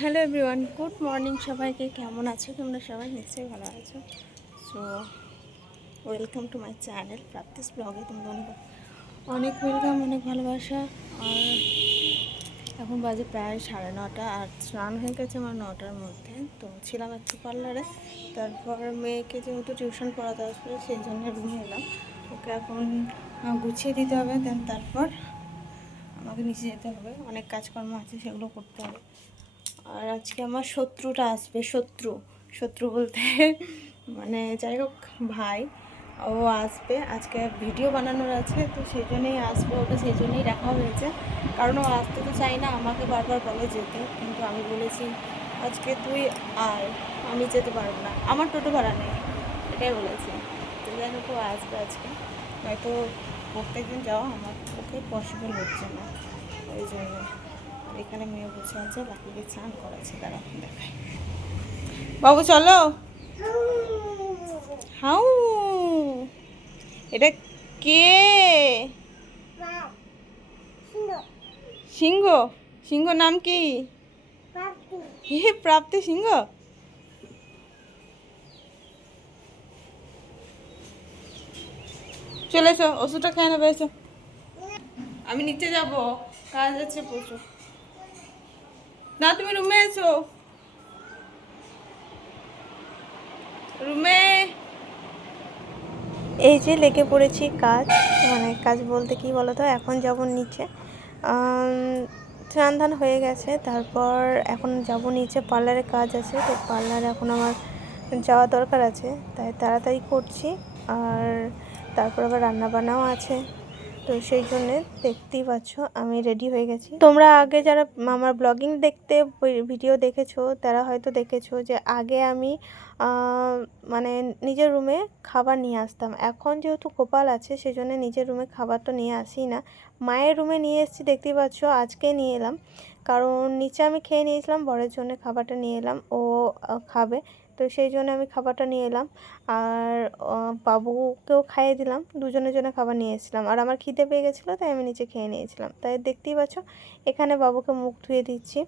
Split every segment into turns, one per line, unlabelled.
Hello everyone, good morning সবাইকে। কেমন আছো? তোমরা সবাই নিশ্চয়ই ভালো আছো। So welcome to my channel Prapti's ব্লগে তোমরা অনেক অনেক ওয়েলকাম অনেক ভালোবাসা। আর এখন বাজে প্রায় সাড়ে নটা, আর স্নান হয়ে গেছে আমার নটার মধ্যে। তো ছিলাম একটু পার্লারে তারপর মেয়েকে যেহেতু টিউশন পড়াতে আসবে, সেই জন্য রুমে এলাম। ওকে এখন গুছিয়ে দিতে হবে। দেন তারপর আমাকে নিচে যেতে হবে। অনেক কাজকর্ম আছে, সেগুলো করতে হবে। আর আজকে আমার শত্রুটা আসবে, শত্রু। শত্রু বলতে মানে যাই হোক, ভাই। ও আসবে। আজকে ভিডিও বানানোর আছে, তো সেই জন্যই আসবে ওকে, সেই জন্যই রাখা হয়েছে। কারণ ও আসতে তো চাই না, আমাকে বারবার বলে যেতে। কিন্তু আমি বলেছি, আজকে তুই আয়, আমি যেতে পারব না। আমার টোটো ভাড়া নেই, এটাই বলেছি। তো যাই হোক, ও আসবে আজকে। নয়তো প্রত্যেকদিন যাওয়া আমার পক্ষে পসিবল হচ্ছে না, ওই জন্য। এখানে মেয়ে বসে আছে, বাকিকে চান করাচ্ছে তারা দেখায় বাবু, চলো। হাউ। এটা কে? সিংহ। সিংহ নাম কি? হে প্রাপ্তি সিংহ। চলে এসো, ওষুধটা খেয়ে নেবে, এসো। আমি নিচে যাব, কাজ আছে প্রচুর। না, তুমি রুমে এসো রুমে? এই যে লেগে পড়েছি কাজ মানে কাজ বলতে কি বলো তো এখন যাব নিচে। স্নান হয়ে গেছে, তারপর এখন যাব নিচে, পার্লারে কাজ আছে, তো পার্লারে এখন আমার যাওয়া দরকার আছে, তাই তাড়াতাড়ি করছি, আর তারপর আবার রান্না বান্নাও আছে। তো সেই জন্যে দেখতেই পাচ্ছ, আমি রেডি হয়ে গেছি। তোমরা আগে যারা আমার ব্লগিং দেখতে ভিডিও দেখেছ, তারা হয়তো দেখেছ যে আগে আমি মানে নিজের রুমে খাবার নিয়ে আসতাম। এখন যেহেতু গোপাল আছে সেই জন্য নিজের রুমে খাবার তো নিয়ে আসি না। মায়ের রুমে নিয়ে এসেছি, দেখতেই পাচ্ছ, আজকে নিয়ে এলাম। কারণ নিচে আমি খেয়ে নিয়েছিলাম, বরের জন্য খাবারটা নিয়ে এলাম, ও খাবে। তো সেই জন্য আমি খাবারটা নিয়ে এলাম। আর বাবুকেও খাইয়ে দিলাম। দুজনের জন্য খাবার নিয়ে এসেছিলাম। আর আমার খিদে পেয়ে গেছিল, তাই আমি নিচে খেয়ে নিয়েছিলাম। তাই দেখতেই পাচ্ছ, এখানে বাবুকে মুখ ধুয়ে দিচ্ছি।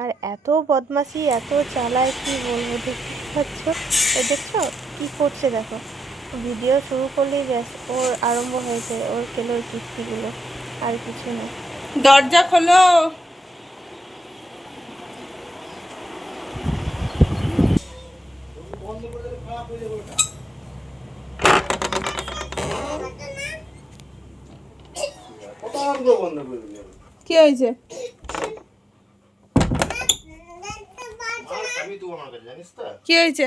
আর এত বদমাশি, এত চালায়, কি বলব? দেখতে পাচ্ছ? দেখছ? কী করছে দেখো? ভিডিও শুরু করলেই ব্যাস, ওর আরম্ভ হয়েছে, ওর খেলোর কীর্তিগুলো আর কিছু নেই। দরজা খোলো! কি হয়েছে? কি হয়েছে?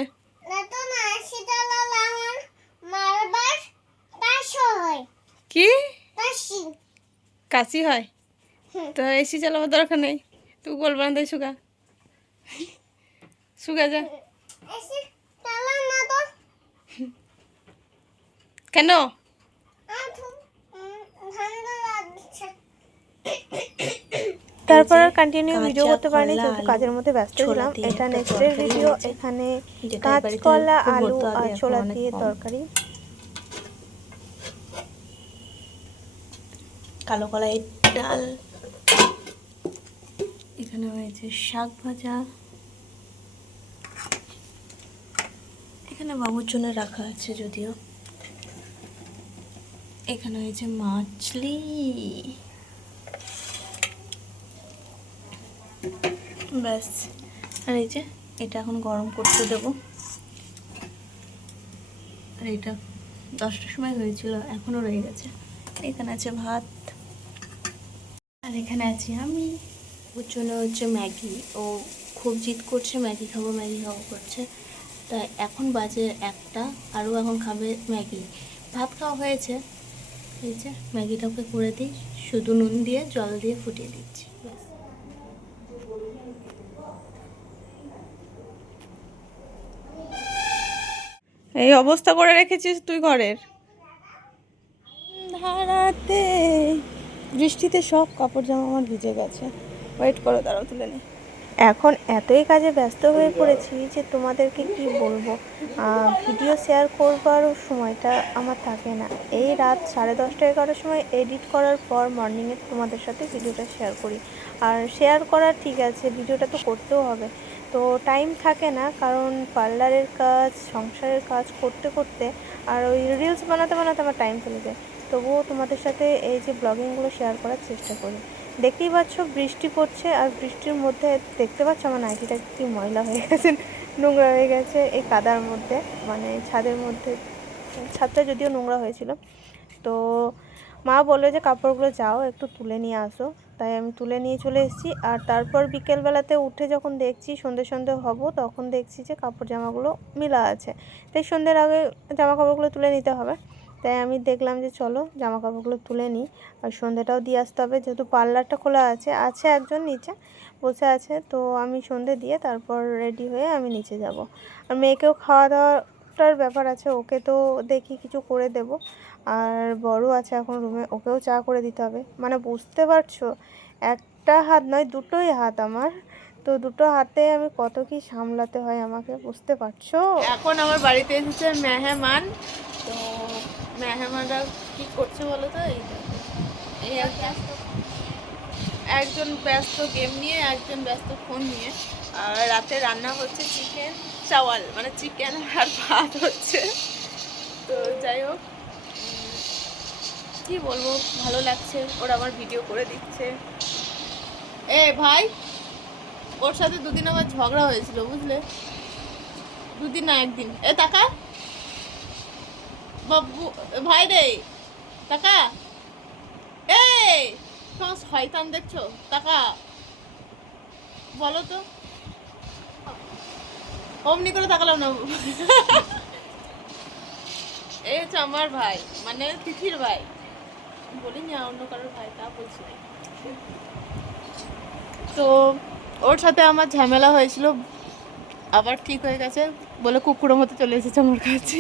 কি? কাশি হয়? তো এসি চালাবার দরকার নেই। তুই গোল বান্ধে সুগা শুকা। যা। কেন? তারপর আর কন্টিনিউ ভিডিও করতে পারিনি যেহেতু কাজের মধ্যে ব্যস্ত ছিলাম। এটা নেক্সটের ভিডিও এখানে কাঁচকলা আলু আর ছোলা দিয়ে তরকারি।
কালো কলাইয়ের ডাল।
এখানে হয়েছে শাক ভাজা।
এখানে বাবুর জন্য রাখা আছে যদিও।
এখানে হয়েছে মাছলি। ব্যাস, আর এই যে এটা এখন গরম করতে দেবো। আর এটা দশটার সময় হয়েছিল, এখনও রয়ে গেছে। এখানে আছে ভাত। আর এখানে আছি আমি।
ওর জন্য হচ্ছে ম্যাগি। ও খুব জিদ করছে, ম্যাগি খাব ম্যাগি খাব করছে। তাই এখন বাজে একটা, আরও এখন খাবে ম্যাগি। ভাত খাওয়া হয়েছে। এই যে ম্যাগিটা ওকে করে দিই শুধু নুন দিয়ে জল দিয়ে ফুটিয়ে দিচ্ছি।
এই অবস্থা করে রেখেছিস তুই ঘরের? ধারাতে। বৃষ্টিতে সব কাপড় জামা আমার ভিজে গেছে। ওয়েট করো দাঁড়াও তুলে নি। এখন এতই কাজে ব্যস্ত হয়ে পড়েছি যে তোমাদেরকে কি বলব? ভিডিও শেয়ার করবারও সময়টা আমার থাকে না। এই রাত সাড়ে দশটা এগারোটার সময় এডিট করার পর মর্নিংয়ে তোমাদের সাথে ভিডিওটা শেয়ার করি। আর শেয়ার করা ঠিক আছে, ভিডিওটা তো করতেও হবে। তো টাইম থাকে না, কারণ পার্লারের কাজ, সংসারের কাজ করতে করতে আর ওই রিলস বানাতে বানাতে আমার টাইম চলে যায়। তবুও তোমাদের সাথে এই যে ব্লগিংগুলো শেয়ার করার চেষ্টা করি। দেখতেই পাচ্ছ, বৃষ্টি পড়ছে আর বৃষ্টির মধ্যে দেখতে পাচ্ছ আমার নাইটিটা কি ময়লা হয়ে গেছে, নোংরা হয়ে গেছে এই কাদার মধ্যে মানে ছাদের মধ্যে। ছাদটা যদিও নোংরা হয়েছিল। তো মা বলল যে কাপড়গুলো যাও, একটু তুলে নিয়ে আসো। তাই আমি তুলে নিয়ে চলে এসেছি। আর তারপর বিকেলবেলাতে উঠে যখন দেখছি সন্ধে সন্ধে হব, তখন দেখছি যে কাপড় জামাগুলো মিলা আছে। তাই সন্ধ্যের আগে জামা কাপড়গুলো তুলে নিতে হবে। তাই আমি দেখলাম যে চলো জামা কাপড়গুলো তুলে নিই। আর সন্ধ্যেটাও দিয়ে আসতে হবে, যেহেতু পার্লারটা খোলা আছে আছে একজন নিচে, বসে আছে, তো আমি সন্ধে দিয়ে তারপর রেডি হয়ে আমি নিচে যাব। আর মেয়েকেও খাওয়া দাওয়াটার ব্যাপার আছে, ওকে তো দেখি কিছু করে দেব। আর বড় আছে এখন রুমে, ওকেও চা করে দিতে হবে। মানে বুঝতে পারছ, একটা হাত নয়, দুটোই হাত আমার। তো দুটো হাতে আমি কত কি সামলাতে হয় আমাকে, বুঝতে পারছ?
এখন আমার বাড়িতে এসেছে মেহমান, তো মেহমানরা কি করছে বলো তো? এই। এই একজন ব্যস্ত গেম নিয়ে, একজন ব্যস্ত ফোন নিয়ে। আর রাতে রান্না হচ্ছে চিকেন চাওয়াল মানে চিকেন আর ভাত হচ্ছে। তো যাই হোক কি বলব? ভালো লাগছে। ওরা আমার ভিডিও করে দিচ্ছে। এ ভাই, ওর সাথে দুদিন আমার ঝগড়া হয়েছিল, বুঝলে? দুদিন না, একদিন। এ টাকা বাবু ভাই রে টাকা? এই, তোমার শয়তান দেখছ? টাকা? বলো তো। অমনি করে তাকালাম না এই হচ্ছে আমার ভাই মানে তিথির ভাই। বলিনি অন্য কারোর ভাই, তা বলছি তো ওর সাথে আমার ঝামেলা হয়েছিল, আবার ঠিক হয়ে গেছে। বলে কুকুরের মতো চলে এসেছে আমার কাছে।